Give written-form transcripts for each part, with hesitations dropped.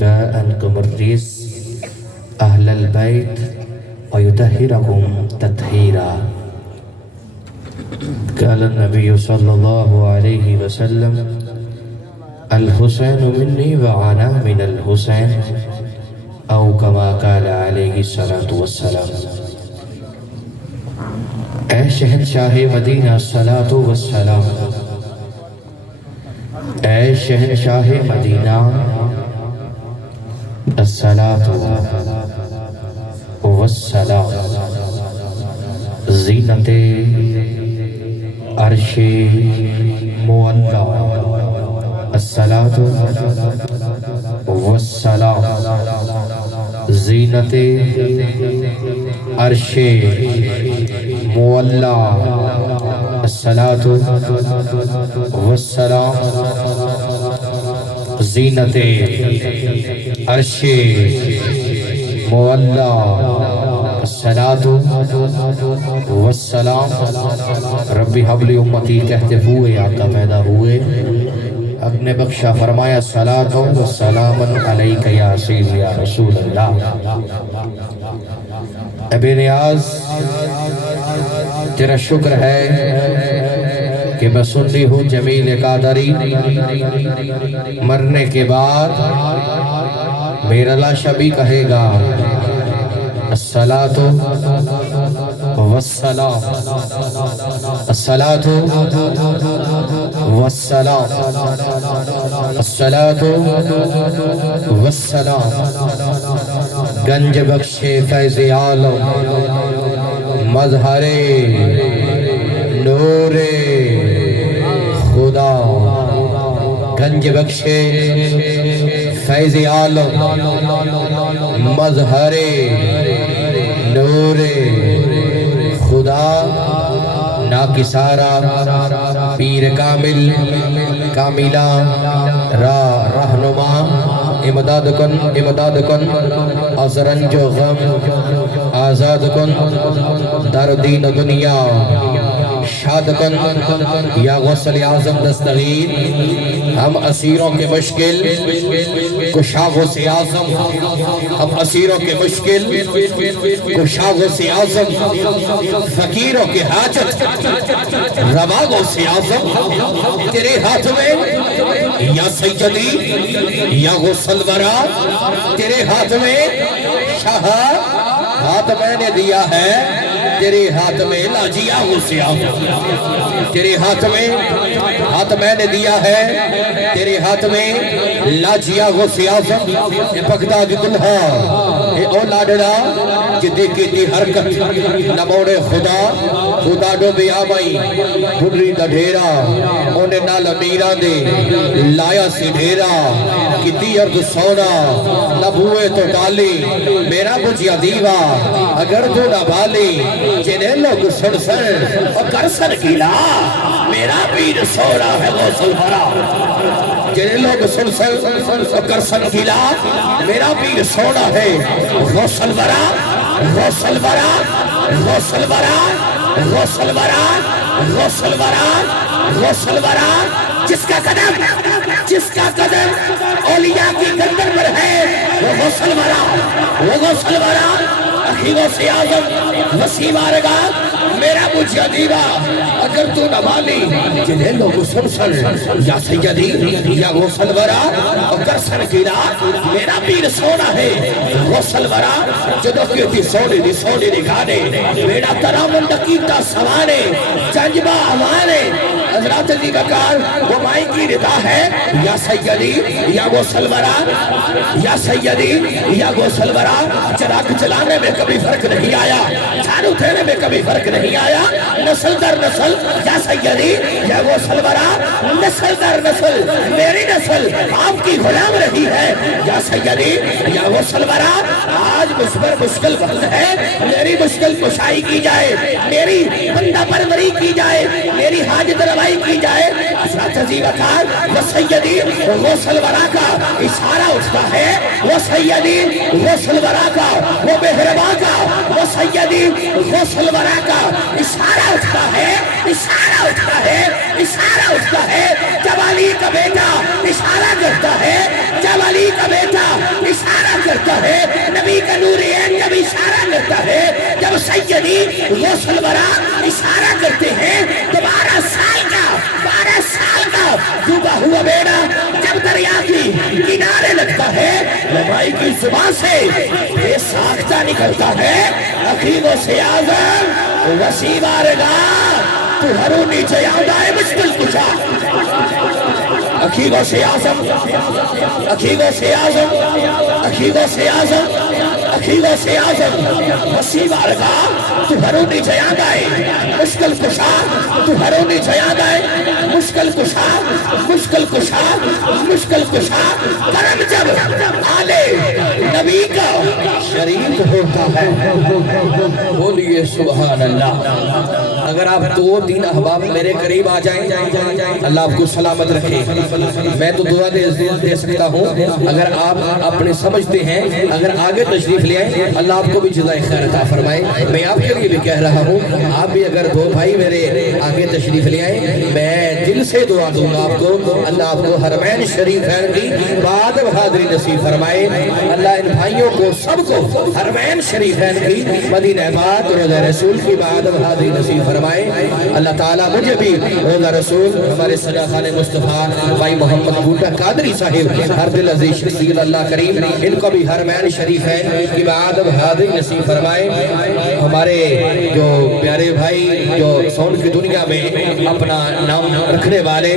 نساءكم الرجس أهل البيت ويطهركم تطهيرا. قال النبي صلى الله عليه وسلم الحسين مني وأنا من الحسين أو كما قال عليه الصلاة والسلام. اے شہنشاہ مدینہ الصلاۃ والسلام، اے شہنشاہ مدینہ الصلاۃ والسلام، زینت عرش معلا الصلاۃ والسلام، زینت عرش معلا الصلاۃ والسلام، زینت عرش معلا الصلاۃ والسلام. ربی حبلی امتی کہتے ہوئے آقا پیدا ہوئے، اپنے بخشا فرمایا صلاۃ و سلام علیک یا سید یا رسول اللہ. اے بے نیاز، تیرا شکر ہے کہ میں سنی ہوں جمیل قادری، مرنے کے بعد میرا لاشا بھی کہے گا الصلاۃ والسلام، الصلاۃ والسلام، الصلاۃ والسلام. گنج بخش فیض عالم، مظہر نور خدا، گنج بخش فیض عالم، مظہر نور خدا، ناکسارا پیر کامل کاملہ رہنما، امداد کن امداد کن از رنج و غم آزاد کن، در دین و دنیا شاد کن یا غوث اعظم دستگیر. ہم اسیروں کے مشکل کشا غوث اعظم، ہم اسیروں کے مشکل کشا غوث اعظم، فقیروں کے حاجت روا غوث اعظم. تیرے ہاتھ میں یا سیدی یا غوث الورا، تیرے ہاتھ میں شاہ، ہاتھ میں نے دیا ہے تیرے ہاتھ میں لاجیا غوث اعظم. تیرے ہاتھ میں نے دیا ہے تیرے ہاتھ میں لاجیا غوث اعظم. اے بغداد دلہا، اے اولادڑا جدے کی دی حرکت نموڑ خدا، خدا ڈو بے آمائی بھڑی دا ڈھیرا، انہیں نال امیران دے لایا سی ڈھیرا، کتی ارد سونا نبوے تو ڈالی، میرا بجیا دیوا اگر تو نہ بالی، جنہیں لوگ سن سن اور کر سن گیلا، میرا پیر سونا ہے غوث الورا. جنہیں لوگ سن سن اور کر سن گیلا، میرا پیر سونا ہے غوث الورا، غوث الورا، غوث الورا، غوث الورا، غوث الورا، غوث الورا. جس کا قدم اولیاء کی گردن پر ہے وہ غوث الورا، وہ غوث الورا. اخی غوث اعظم وسیع بارگاہ، میرا مجھے دیوا اگر تو نہ مالی، جنہیں لوگ سن سن یا سیدی یا غوث الورا اور کر سن گیلا، میرا پیر سونا ہے غوث الورا. جدو کیتی سونی نگانے، میرا ترامن دقیقہ سوانے چنجبہ ہمارے حضرات دی بکار وہ مائی کی رضا ہے. یا سیدی یا غوث الورا، یا سیدی یا غوث الورا. چراغ چلانے میں کبھی فرق نہیں آیا، جھاڑو دینے میں کبھی فرق نہیں آیا. نسل در نسل یا سیدی یا غوث الورا، نسل در نسل میری نسل آپ کی غلام رہی ہے. یا سیدی یا غوث الورا، آج مجھ پر مشکل وقت ہے، میری مشکل کشائی کی جائے، میری بندہ پروری کی جائے، میری حاجت روائی کی جائے. حضرت عزیز وقار وہ سیدی غوث الورا کا اشارہ اٹھتا ہے، وہ سیدی غوث الورا کا، وہ مہربان کا، وہ سیدی غوث الورا کا اشارہ اٹھتا ہے، اشارہ اٹھتا ہے، اشارہ اٹھتا ہے. جب علی کا بیٹا اشارہ کرتا ہے، جب علی کا بیٹا جاتا ہے لمائی کی زبان سے یہ ساختہ نکلتا ہے عقیب و سیاضم وسیع بارگاہ تو ہرونی چیادائے مشکل کچھا عقیب و سیاضم عقیب و سیاضم عقیب و سیاضم عقیب و سیاضم وسیع بارگاہ تو ہرونی چیادائے مشکل کشا تو ہرونی چیادائے مشکل کشا مشکل کشا مشکل کشا کرم جب آلے نبی کا شریک ہوتا ہے بولیے سبحان اللہ اگر آپ دو تین احباب میرے قریب آ جائیں اللہ آپ کو سلامت رکھے میں تو دعا دے سکتا ہوں اگر آپ اپنے سمجھتے ہیں اگر آگے تشریف لے آئیں اللہ آپ کو بھی جزائے خیر عطا فرمائے میں آپ کے لیے بھی کہہ رہا ہوں آپ بھی اگر دو بھائی میرے آگے تشریف لے آئیں میں دل سے دعا دوں گا آپ کو اللہ آپ کو حرمین شریفین کی بعد بہادری نصیب فرمائے اللہ ان بھائیوں کو سب کو حرمین شریفین کی مدینہ پاک روضہ رسول کی بعد بہادری نصیب فرمائے اللہ تعالیٰ مجھے بھی روضہ رسول ہمارے صدا خان مصطفیٰ بھائی محمد بھوٹا قادری صاحب ہر دل عزیز شخصیت اللہ کریم ان کو بھی حرمین شریفین کی بعد بہادری نصیب فرمائے ہمارے جو پیارے بھائی جو ساؤنڈ کی دنیا میں اپنا نام رکھنے والے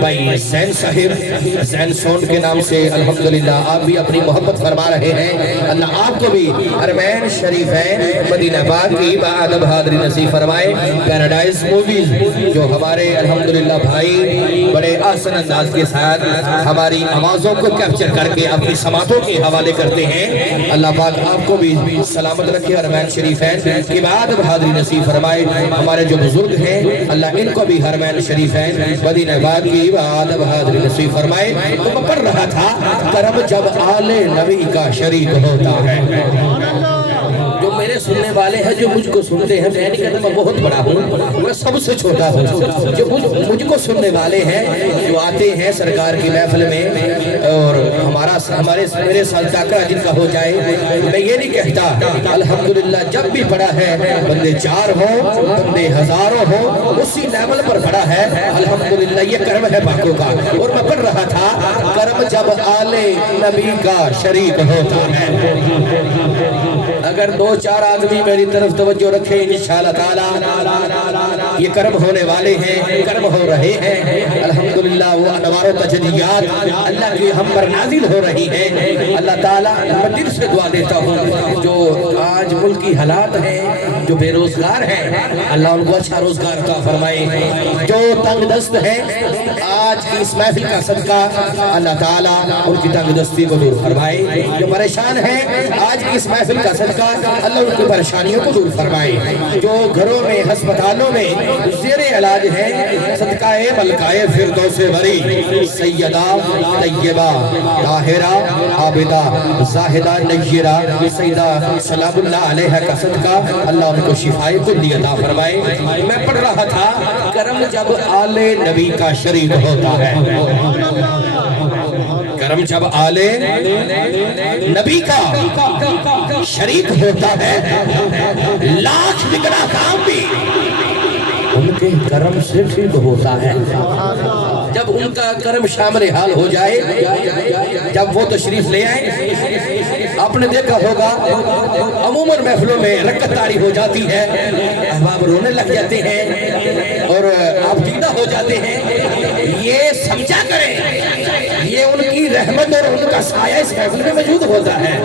بھائی زین صاحب زین ساؤنڈ کے نام سے الحمدللہ آپ بھی اپنی محبت فرما رہے ہیں اللہ آپ کو بھی حرمین شریفین مدینہ پاک کی بعد بہادری نصیب فرمائے پیراڈائز موویز جو ہمارے الحمدللہ بھائی بڑے آسن انداز کے ساتھ ہماری آوازوں کو کیپچر کر کے اپنی سماعتوں کے حوالے کرتے ہیں اللہ پاک آپ کو بھی سلامت رکھے حرمین شریفین کی بعد بہادری نصیب فرمائے ہمارے جو بزرگ ہیں اللہ ان کو بھی حرمین شریفین مدینہ پاک کی بعد بہادری نصیب فرمائے تو میں پڑھ رہا تھا کرم جب آل نبی کا شریک ہوتا ہے جو میرے سننے والے ہیں جو مجھ کو سنتے ہیں میں نہیں کہتا میں بہت بڑا ہوں میں سب سے چھوٹا ہوں جو مجھ کو سننے والے ہیں جو آتے ہیں سرکار کی محفل میں اور میرے سال ٹاکرا جن کا ہو جائے میں یہ نہیں کہتا الحمدللہ جب بھی پڑا ہے بندے 4 ہوں بندے ہزاروں ہوں اسی لیول پر پڑا ہے الحمدللہ یہ کرم ہے پاکوں کا اور میں پڑھ رہا تھا کرم جب آل نبی کا شریک ہوتا ہے اگر 2-4 آدمی میری طرف توجہ رکھے انشاءاللہ تعالی یہ کرم ہونے والے ہیں کرم ہو رہے ہیں الحمدللہ وہ انوار و تجلیات اللہ کی ہم پر نازل ہو رہی ہیں اللہ تعالی میں دل سے دعا دیتا ہوں جو آج ملکی حالات ہیں جو بے روزگار ہیں اللہ ان کو اچھا روزگار عطا فرمائے جو تنگ دست ہیں آج کی اس محفل کا صدقہ اللہ تعالی ان کی تنگ دستی کو دور فرمائے جو پریشان ہیں آج کی اس محفل کا صدقہ اللہ ان کی پریشانیوں کو دور فرمائے جو گھروں میں ہسپتالوں میں زیر علاج ہیں صدقہ ملکائے فردوس بری سیدہ طیبہ طاہرہ عابدہ زاہدہ نیرہ سیدہ سلام اللہ علیہ کا صدقہ اللہ ان کو شفائے کلی عطا فرمائے میں پڑھ رہا تھا کرم جب آل نبی کا شریک ہوتا ہے کرم جب آل نبی کا شریک ہوتا ہے لاکھ بگڑا کام بھی ان کے کرم سے ٹھیک ہوتا ہے جب ان کا کرم شامل حال ہو جائے جب وہ تشریف لے آئیں آپ نے دیکھا ہوگا عموماً محفلوں میں رکعت طاری ہو جاتی ہے احباب رونے لگ جاتے ہیں اور آپ دیدہ ہو جاتے ہیں یہ سمجھا کریں یہ ان کی رحمت اور ان کا سایہ اس محفل میں موجود ہوتا ہے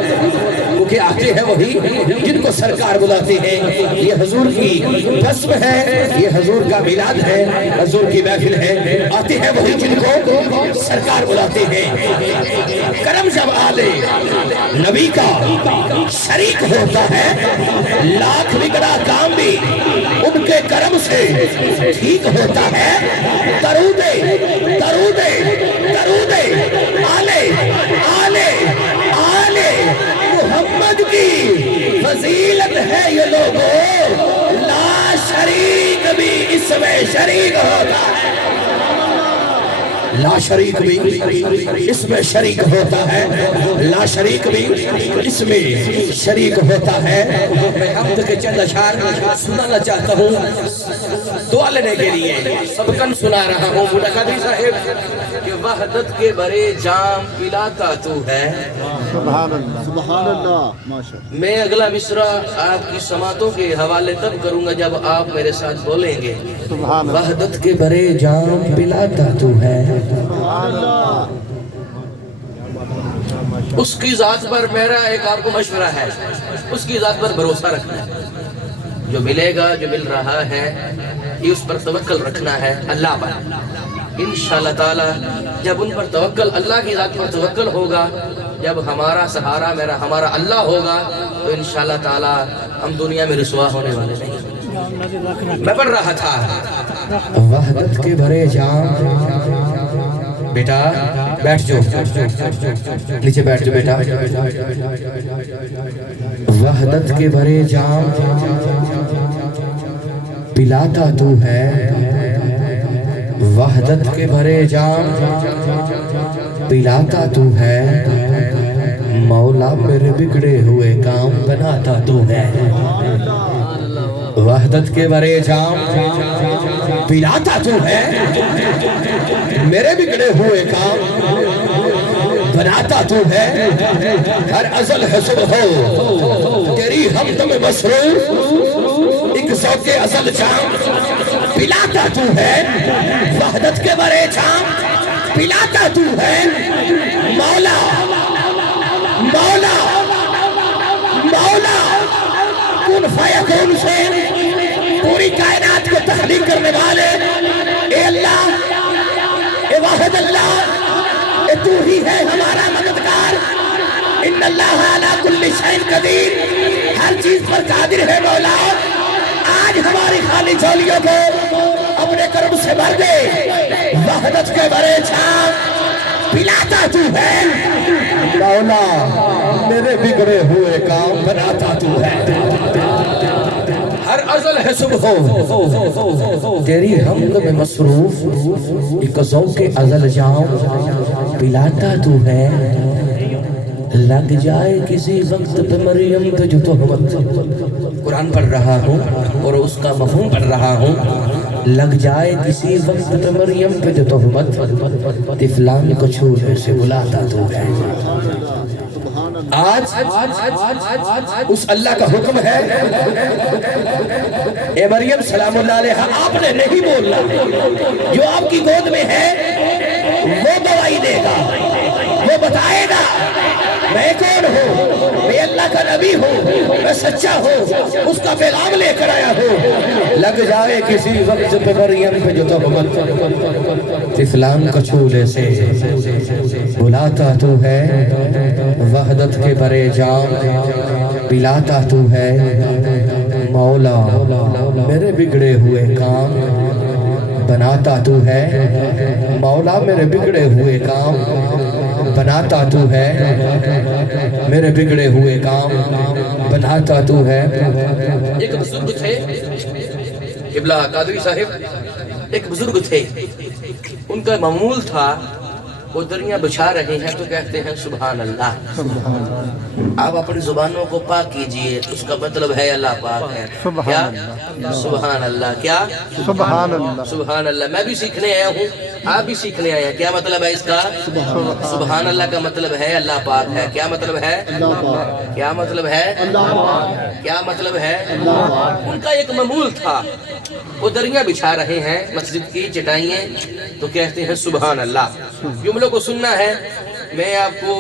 کیونکہ آتے ہیں وہی جن کو سرکار بلاتے ہیں یہ حضور کی رسم ہے یہ حضور کا میلاد ہے حضور کی محفل ہے آتے ہیں وہی جن کو سرکار بلاتے ہیں کرم جب آل نبی کا شریک ہوتا ہے لاکھ بگڑا کام بھی ان کے کرم سے ٹھیک ہوتا ہے درودے درودے درودے آلے آلے آلے محمد کی فضیلت ہے یہ لوگوں لا شریک بھی اس میں شریک ہوتا ہے لا شریک بھی اس میں شریک ہوتا ہے، لا شریک بھی اس میں شریک ہوتا ہے۔ میں حمد کے چند اشعار سنانا چاہتا ہوں دعا لینے کے لیے، سبقن سنا رہا ہوں۔ بوڑھا قادری صاحب کہ وحدت کے برے جام پلاتا تو ہے۔ سبحان اللہ، سبحان اللہ، ماشاءاللہ۔ میں اگلا مصرع آپ کی سماعتوں کے حوالے تب کروں گا جب آپ میرے ساتھ بولیں گے۔ سبحان اللہ، وحدت کے برے جام پلاتا تو ہے، سبحان اللہ۔ اس کی ذات پر میرا ایک آپ کو مشورہ ہے، اس کی ذات پر بھروسہ رکھنا ہے، جو ملے گا جو مل رہا ہے یہ اس پر توکل رکھنا ہے اللہ پر۔ انشاءاللہ تعالی جب ان پر توکل، اللہ کی ذات پر توکل ہوگا، جب ہمارا سہارا ہمارا اللہ ہوگا تو انشاءاللہ تعالی ہم دنیا میں رسوا ہونے والے نہیں۔ میں پڑھ رہا تھا وحدت کے بھرے جام، بیٹا بیٹھ جو نیچے بیٹھ جو بیٹا۔ وحدت کے بھرے جام پلاتا تو ہے، وحدت کے بھرے جام پلاتا تو ہے، مولا میرے بگڑے ہوئے کام بناتا تو ہے۔ وحدت کے بھرے جام پلاتا تو ہے، میرے بگڑے ہوئے کام بناتا تو ہے۔ ہر ازل حسب ہو تیری حمد میں مصروف، ایک ذوق ازل جام پلاتا تو ہے۔ وحدت کے بھرے جام پلاتا تو ہے، مولا مولا مولا کن فیکون سے پوری کائنات کو تخلیق کرنے والے اے اللہ، اے واحد اللہ، اے تو ہی ہے ہمارا مددگار۔ ان اللہ علی کل شیء قدیر، ہر چیز پر قادر ہے مولا۔ آج ہماری خالی جھولیوں کو اپنے کرم سے بھر دے، وحدت کے بھرے جام پلاتا تو ہے، مولا میرے بگڑے ہوئے کام بناتا تو ہے۔ ہر ازل حسب ہو تیری حمد میں مصروف، ایک ذوق ازل جام پلاتا تو ہے۔ لگ جائے کسی وقت پہ مریم پہ جو تہمت، قرآن پڑھ رہا ہوں اور اس کا مفہوم پڑھ رہا ہوں۔ لگ جائے کسی وقت پہ مریم پہ جو تہمت، طفلان کو چھوڑے سے بلاتا تو ہے۔ آج اس اللہ کا حکم ہے، اے مریم سلام اللہ علیہ، آپ نے نہیں بولنا، جو آپ کی گود میں ہے وہ گواہی دے گا، وہ بتائے گا میں کون ہوں، میں اللہ کا نبی ہوں، میں سچا ہوں، اس کا پیغام لے کر آیا ہوں۔ لگ جائے کسی وقت پہ مریم پہ جو تہمت، طفلان کو چھولے سے بلاتا تو ہے۔ وحدت کے بھرے جام پلاتا تو ہے، مولا میرے بگڑے ہوئے کام بناتا تو ہے، مولا میرے بگڑے ہوئے کام بناتا تو ہے، میرے بگڑے ہوئے کام بناتا تو ہے۔ ایک بزرگ تھے قبلہ قادری صاحب، ایک بزرگ تھے، ان کا معمول تھا وہ دریا بچھا رہے ہیں تو کہتے ہیں سبحان اللہ۔ آپ اپنی زبانوں کو پاک کیجئے، اس کا مطلب ہے اللہ پاک ہے۔ کیا؟ سبحان اللہ۔ کیا؟ سبحان اللہ، سبحان اللہ۔ میں بھی سیکھنے آیا ہوں، آپ بھی سیکھنے آئے ہیں۔ کیا مطلب ہے اس کا؟ سبحان اللہ کا مطلب ہے اللہ پاک ہے۔ کیا مطلب ہے؟ کیا مطلب ہے؟ کیا مطلب ہے؟ ان کا ایک معمول تھا، وہ دریا بچھا رہے ہیں مسجد کی چٹائیاں تو کہتے ہیں سبحان اللہ۔ جملوں کو سننا ہے، میں آپ کو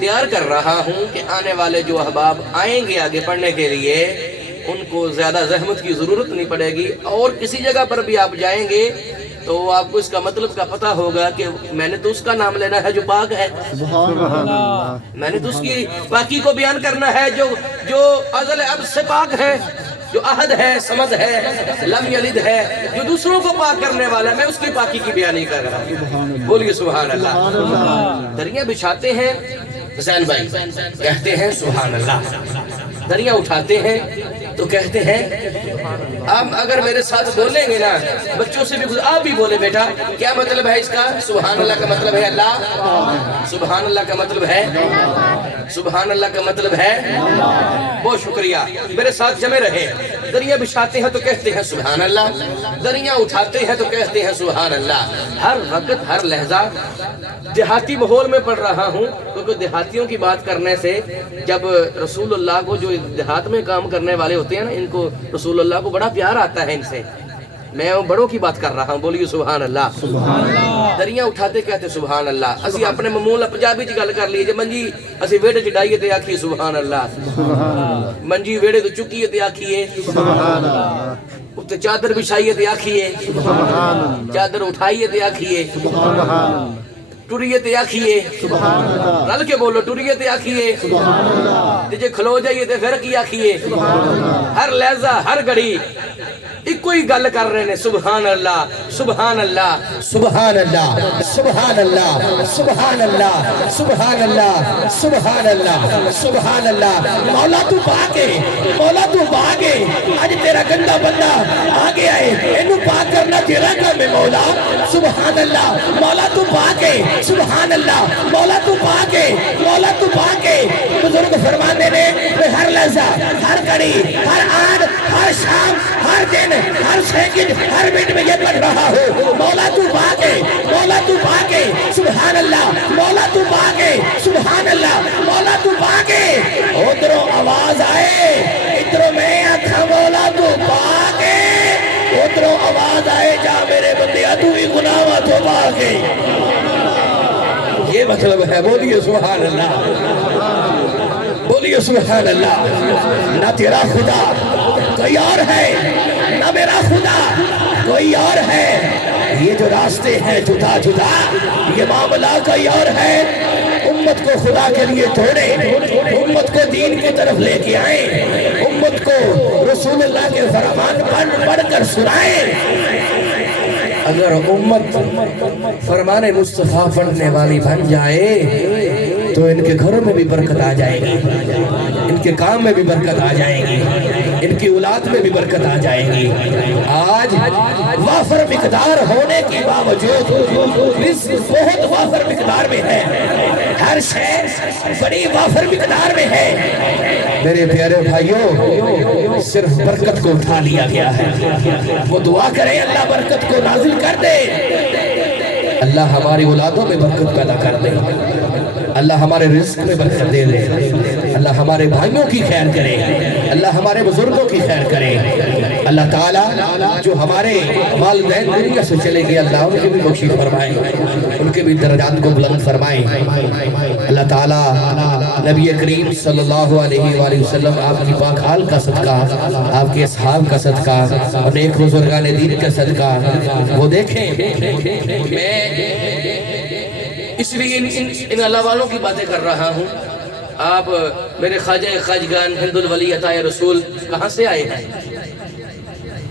تیار کر رہا ہوں کہ آنے والے جو احباب آئیں گے آگے پڑھنے کے لیے ان کو زیادہ زحمت کی ضرورت نہیں پڑے گی، اور کسی جگہ پر بھی آپ جائیں گے تو آپ کو اس کا مطلب کا پتہ ہوگا کہ میں نے تو اس کا نام لینا ہے جو پاک ہے، سبحان اللہ، میں نے تو اس کی پاکی کو بیان کرنا ہے جو ازل اب سے پاک ہے، جو احد ہے، سمد ہے، لم یلد ہے، جو دوسروں کو پاک کرنے والا ہے، میں اس کی پاکی کی بیانی کر رہا ہوں۔ بولیے سبحان اللہ۔ دریا بچھاتے ہیں حسین بھائی، کہتے ہیں سبحان اللہ۔ دریا اٹھاتے ہیں تو کہتے ہیں آپ اگر میرے ساتھ بولیں گے نا بچوں سے بھی آپ بھی بولے بیٹا کیا مطلب ہے اس کا؟ سبحان اللہ کا مطلب ہے اللہ، سبحان اللہ کا مطلب ہے، سبحان اللہ کا مطلب ہے بہت شکریہ، میرے ساتھ جمع رہے۔ دریا بچھاتے ہیں تو کہتے ہیں سبحان اللہ، دریا اٹھاتے ہیں تو کہتے ہیں سبحان اللہ۔ ہر وقت ہر لہجہ دیہاتی ماحول میں پڑھ رہا ہوں کیونکہ دیہاتیوں کی بات کرنے سے جب رسول اللہ کو جو دیہات میں کام کرنے والے ہوتے ہیں نا ان کو رسول اللہ کو بڑا پیار آتا ہے ان سے، میں بڑوں کی بات کر رہا ہوں، بولیے سبحان اللہ۔ دریا اٹھاتے کہتے سبحان اللہ۔ اسی اپنے معمول پنجابی گل کر لیے منجی اسی ویڑے چ ڈائیے تے آکھیے سبحان اللہ، منجی ویڑے تو چکیے تے آکھیے سبحان اللہ، اتنے چادر بچھائیے تے آکھیے سبحان اللہ، چادر اٹھائیے تے آکھیے سبحان اللہ، ٹریے تے آکھیے سبحان اللہ، رل کے بولو ٹریے تے آکھیے سبحان اللہ، تے جے کھلو جائیے تے پھر کی آکھیے ہر لہجہ ہر گھڑی ایک ہی گل کر رہے ہیں سبحان اللہ سبحان اللہ سبحان اللہ سبحان اللہ سبحان اللہ سبحان اللہ سبحان اللہ سبحان اللہ۔ مولا تو پاکے، مولا تو پاکے، آج تیرا گندا بندہ آگے آئے اینو پاک کرنا تیرا کام ہے مولا۔ سبحان اللہ، مولا تو پاکے، سبحان اللہ، مولا تو پاکے، مولا تو پاکے۔ بزرگ فرماتے نے ہر لحظہ، ہر گھڑی، ہر آن، ہر شام، ہر دن، ہر سیکنڈ، ہر منٹ میں یہ پڑھ رہا ہو مولا تو پاکے، مولا تو پاکے، سبحان اللہ، مولا تو پاکے، سبحان اللہ، مولا تو پاکے۔ ادھروں آواز آئے، ادھروں میں آکھا مولا تو پاکے، ادھروں آواز آئے جا میرے بندیا تو ہی گناہ تو پاکے۔ یہ مطلب ہے، بولیے سبحان اللہ، بولیے سبحان اللہ۔ نہ تیرا خدا کوئی اور ہے، نہ میرا خدا کوئی اور ہے، یہ جو راستے ہیں جدا جدا یہ معاملہ کوئی اور ہے۔ امت کو خدا کے لیے توڑے، امت کو دین کی طرف لے کے آئیں، امت کو رسول اللہ کے فرمان پڑھ کر سنائیں۔ اگر امت فرمان مصطفیٰ پڑھنے والی بن جائے تو ان کے گھروں میں بھی برکت آ جائے گی، ان کے کام میں بھی برکت آ جائے گی، ان کی اولاد میں بھی برکت آ جائے گی۔ آج وافر مقدار ہونے کے باوجود رزق بہت وافر مقدار میں ہے، ہر شے بڑی وافر مقدار میں ہے۔ میرے پیارے بھائیوں، صرف برکت کو اٹھا لیا گیا ہے، وہ دعا کریں اللہ برکت کو نازل کر دے، اللہ ہماری اولادوں میں برکت پیدا کر دے، اللہ ہمارے رزق میں برکت دے دے، اللہ ہمارے بھائیوں کی خیر کرے، اللہ ہمارے بزرگوں کی خیر کرے۔ اللہ تعالیٰ جو ہمارے والدین دنیا سے چلے گئے اللہ ان کے بھی بخشش فرمائے، ان کے بھی درجات کو بلند فرمائے۔ اللہ تعالیٰ نبی کریم صلی اللہ علیہ وآلہ وسلم آپ کی پاک حال کا صدقہ، آپ کے اصحاب کا صدقہ اور نیک بزرگان دین کا صدقہ وہ دیکھیں۔ میں اس لیے ان اللہ والوں کی باتیں کر رہا ہوں۔ آپ میرے خواجہ خواجگان ہند الولی عطا رسول کہاں سے آئے ہیں؟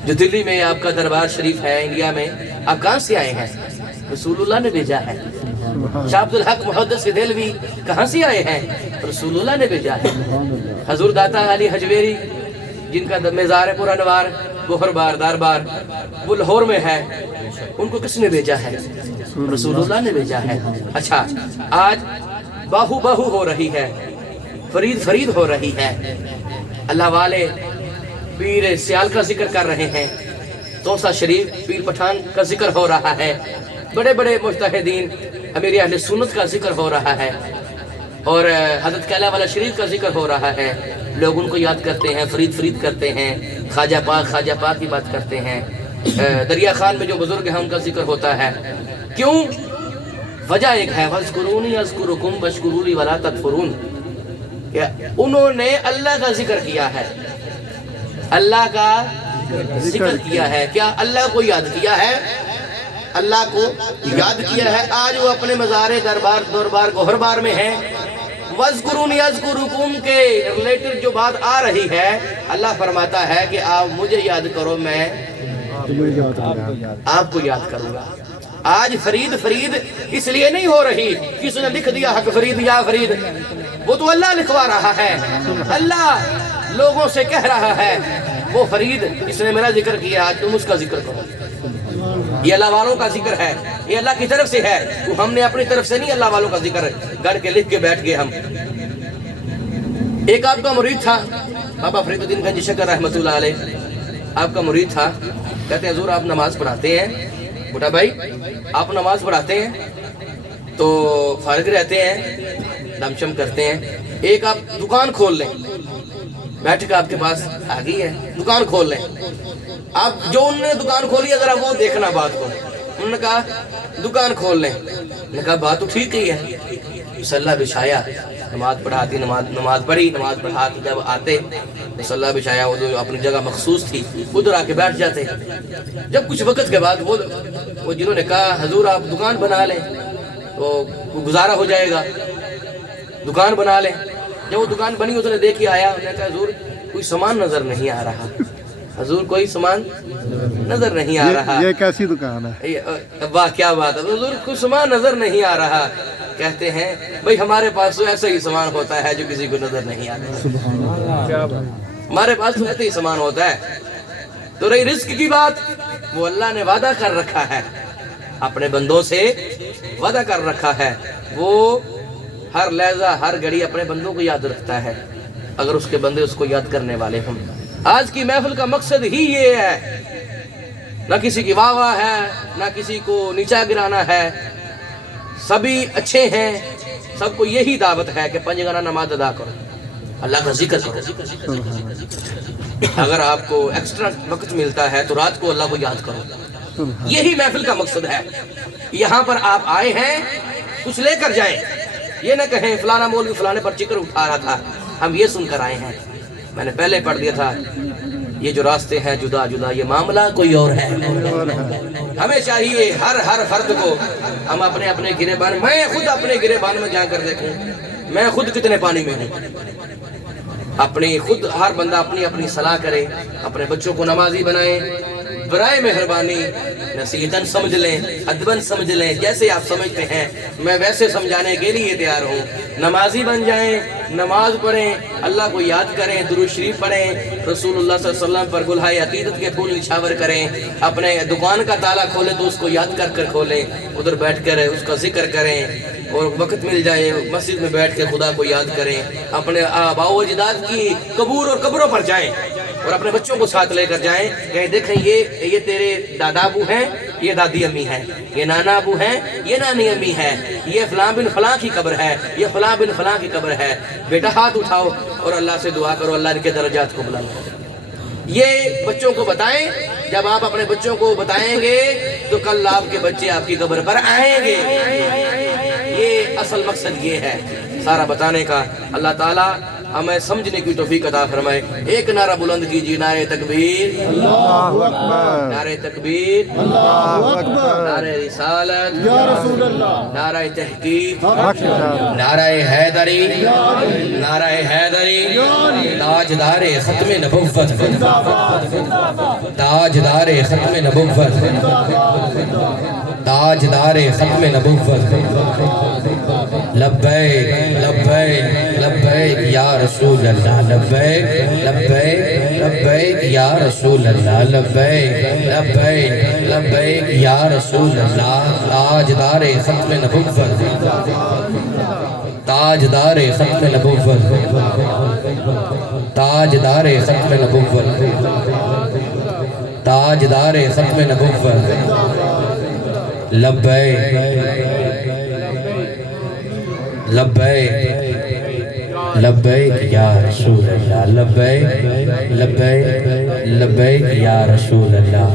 جو دلی میں آپ کا دربار شریف ہے، انڈیا میں، آپ کہاں سے آئے ہیں؟ رسول اللہ نے بھیجا ہے۔ شاہ عبدالحق محدث دہلوی کہاں سے آئے ہیں؟ رسول اللہ نے بھیجا ہے۔ حضور داتا علی حجویری جن کا مزار پر انوار گوہر بار دار بار وہ لاہور میں ہے، ان کو کس نے بھیجا ہے؟ رسول اللہ نے بھیجا ہے۔ اچھا، آج باہو باہو ہو رہی ہے، فرید فرید ہو رہی ہے، اللہ والے پیر سیال کا ذکر کر رہے ہیں، توسا شریف پیر پٹھان کا ذکر ہو رہا ہے، بڑے بڑے مجتہدین امیر اہل سنت کا ذکر ہو رہا ہے، اور حضرت کیلا والا شریف کا ذکر ہو رہا ہے۔ لوگ ان کو یاد کرتے ہیں، فرید فرید کرتے ہیں، خواجہ پاک کی بات کرتے ہیں۔ دریا خان میں جو بزرگ ہیں ان کا ذکر ہوتا ہے۔ کیوں؟ وجہ ایک ہے، وَاذْكُرُونِي أَذْكُرُكُمْ وَاشْكُرُوا لِي وَلَا تَكْفُرُونَ، انہوں نے اللہ کا ذکر کیا ہے، اللہ کا ذکر کیا ہے۔ کیا اللہ کو یاد کیا ہے؟ اللہ کو یاد کیا ہے۔ آج وہ اپنے مزار دربار گوہر بار میں ہیں۔ وَاذْكُرُونِي أَذْكُرُكُمْ کے ریلیٹڈ جو بات آ رہی ہے، اللہ فرماتا ہے کہ آپ مجھے یاد کرو، میں آپ کو یاد کروں گا۔ آج فرید اس لیے نہیں ہو رہی کسی نے لکھ دیا حق فرید یا فرید، وہ تو اللہ لکھوا رہا ہے۔ اللہ لوگوں سے کہہ رہا ہے وہ فرید جس نے میرا ذکر کیا آج تم اس کا ذکر کرو. یہ اللہ والوں کا ذکر ہے, یہ اللہ کی طرف سے ہے, تو ہم نے اپنی طرف سے نہیں اللہ والوں کا ذکر گڑھ کے لکھ کے بیٹھ گئے ہم. ایک آپ کا مرید تھا بابا فرید الدین گنج شکر رحمۃ اللہ علیہ, آپ کا مرید تھا. کہتے ہیں حضور آپ نماز پڑھاتے ہیں, بوٹا بھائی آپ نماز پڑھاتے ہیں تو فارغ رہتے ہیں, دم شم کرتے ہیں, ایک آپ دکان کھول لیں, بیٹھ کے آپ کے پاس آ گئی ہے دکان کھول لیں. آپ جو انہوں نے دکان کھولی ہے ذرا وہ دیکھنا بات کو. انہوں نے کہا دکان کھول لیں, نے کہا بات تو ٹھیک ہی ہے. مصلی بچھایا, نماز پڑھاتی, نماز پڑھی, نماز پڑھا کے جب آتے مصلی بچھایا, وہ جو اپنی جگہ مخصوص تھی ادھر آ کے بیٹھ جاتے. جب کچھ وقت کے بعد وہ جنہوں نے کہا حضور آپ دکان بنا لیں تو گزارا ہو جائے گا, دکان بنا لیں. جب وہ دکان بنی اس نے دیکھ کے آیا, انہوں نے کہا حضور کوئی سامان نظر نہیں آ رہا, حضور کوئی سامان نظر نہیں آ رہا. یہ کیسی دکان ہے؟ واہ کیا بات ہے, حضور کوئی سامان نظر نہیں آ رہا. کہتے ہیں بھئی ہمارے پاس تو ایسا ہی سامان ہوتا ہے جو کسی کو نظر نہیں آتا, ہمارے پاس تو ایسا ہی سامان ہوتا ہے. تو رہی رزق کی بات, وہ اللہ نے وعدہ کر رکھا ہے, اپنے بندوں سے وعدہ کر رکھا ہے. وہ ہر لحظہ ہر گھڑی اپنے بندوں کو یاد رکھتا ہے اگر اس کے بندے اس کو یاد کرنے والے ہوں. آج کی محفل کا مقصد ہی یہ ہے, نہ کسی کی واہ واہ ہے, نہ کسی کو نیچا گرانا ہے. سبھی اچھے ہیں, سب کو یہی دعوت ہے کہ 5 گانا نماز ادا کرو, اللہ کا ذکر کرو. اگر آپ کو ایکسٹرا وقت ملتا ہے تو رات کو اللہ کو یاد کرو. یہی محفل کا مقصد ہے. یہاں پر آپ آئے ہیں کچھ لے کر جائیں, یہ نہ کہیں فلانا مولوی فلانے پر چکر اٹھا رہا تھا, ہم یہ سن کر آئے ہیں. میں نے پہلے پڑھ دیا تھا یہ جو راستے ہیں جدا جدا, یہ معاملہ کوئی اور ہے. ہمیں چاہیے ہر فرد کو ہم اپنے اپنے گریبان, میں خود اپنے گریبان میں جا کر دیکھوں میں خود کتنے پانی میں ہوں. اپنی خود ہر بندہ اپنی اپنی صلاح کرے, اپنے بچوں کو نمازی بنائیں. برائے مہربانی نصیحتاً سمجھ لیں, ادباً سمجھ لیں, جیسے آپ سمجھتے ہیں میں ویسے سمجھانے کے لیے تیار ہوں. نمازی بن جائیں, نماز پڑھیں, اللہ کو یاد کریں, درود شریف پڑھیں, رسول اللہ صلی اللہ علیہ وسلم پر گلہائے عقیدت کے پھول نچھاور کریں. اپنے دکان کا تالا کھولیں تو اس کو یاد کر کر کھولیں, ادھر بیٹھ کر اس کا ذکر کریں, اور وقت مل جائے مسجد میں بیٹھ کے خدا کو یاد کریں. اپنے آباء و اجداد کی قبور اور قبروں پر جائیں اور اپنے بچوں کو ساتھ لے کر جائیں, کہیں دیکھیں یہ تیرے دادا ابو ہیں, یہ دادی امی ہیں, یہ نانا ابو ہیں, یہ نانی امی ہے, یہ فلاں بن فلاں کی قبر ہے, یہ فلاں بن فلاں کی قبر ہے. بیٹا ہاتھ اٹھاؤ اور اللہ سے دعا کرو, اللہ ان کے درجات کو بلند. یہ بچوں کو بتائیں. جب آپ اپنے بچوں کو بتائیں گے تو کل آپ کے بچے آپ کی قبر پر آئیں گے. یہ اصل مقصد یہ ہے سارا بتانے کا. اللہ تعالیٰ ہمیں سمجھنے کی توفیق عطا فرمائے. ایک نعرہ بلند کیجیے, نعرہ تکبیر, اللہ اکبر, نعرہ تکبیر, اللہ اکبر, نعرہ رسالت, یا رسول اللہ, نعرہ تحقیق, نعرہ حیدری, نعرہ حیدری, تاجدار ختم نبوت, تاجدار ختم نبوت, تاجدار ختم نبوت. لبیک لبیک لبیک یا رسول اللہ, لبیک لبیک لبیک یا رسول اللہ, لبیک لبیک لبیک یا رسول اللہ. تاجدار ختم نبوت, تاجدار ختم نبوت, تاجدار ختم نبوت, تاجدار ختم نبوت. لبیک لبیک لبیک یا رسول اللہ, لبیک لبیک لبیک یا رسول اللہ.